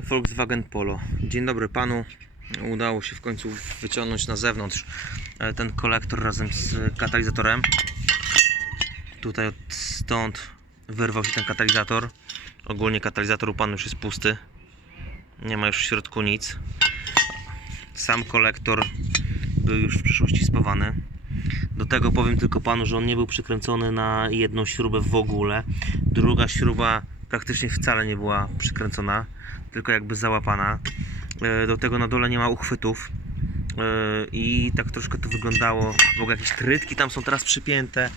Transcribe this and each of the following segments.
Volkswagen Polo. Dzień dobry panu. Udało się w końcu wyciągnąć na zewnątrz e, ten kolektor razem z katalizatorem. Tutaj od stąd wyrwał się ten katalizator. Ogólnie katalizator u panu już jest pusty. Nie ma już w środku nic. Sam kolektor był już w przyszłości spawany. Do tego powiem tylko panu, że on nie był przykręcony na jedną śrubę w ogóle. Druga śruba praktycznie wcale nie była przykręcona, tylko jakby załapana. E, Do tego na dole nie ma uchwytów. E, I tak troszkę to wyglądało. W ogóle jakieś trytki tam są teraz przypięte.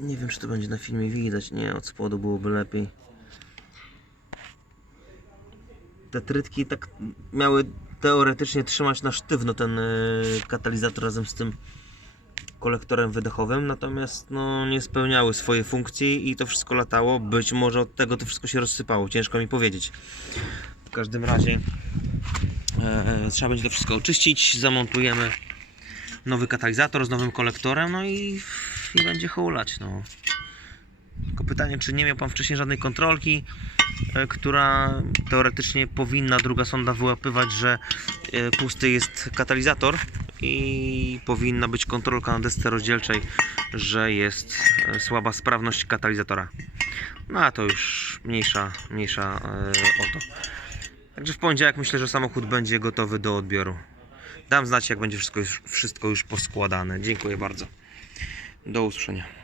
Nie wiem, czy to będzie na filmie widać. Nie, od spodu byłoby lepiej. Te trytki tak miały teoretycznie trzymać na sztywno ten e, katalizator razem z tym kolektorem wydechowym, natomiast no, nie spełniały swojej funkcji i to wszystko latało. Być może od tego to wszystko się rozsypało, ciężko mi powiedzieć. W każdym razie e, trzeba będzie to wszystko oczyścić, zamontujemy nowy katalizator z nowym kolektorem, no i, i będzie hołlać. No. Tylko pytanie, czy nie miał Pan wcześniej żadnej kontrolki, e, która teoretycznie powinna druga sonda wyłapywać, że e, pusty jest katalizator i powinna być kontrolka na desce rozdzielczej, że jest e, słaba sprawność katalizatora. No a to już mniejsza, mniejsza e, o to. Także w poniedziałek myślę, że samochód będzie gotowy do odbioru. Dam znać, jak będzie wszystko już, wszystko już poskładane. Dziękuję bardzo. Do usłyszenia.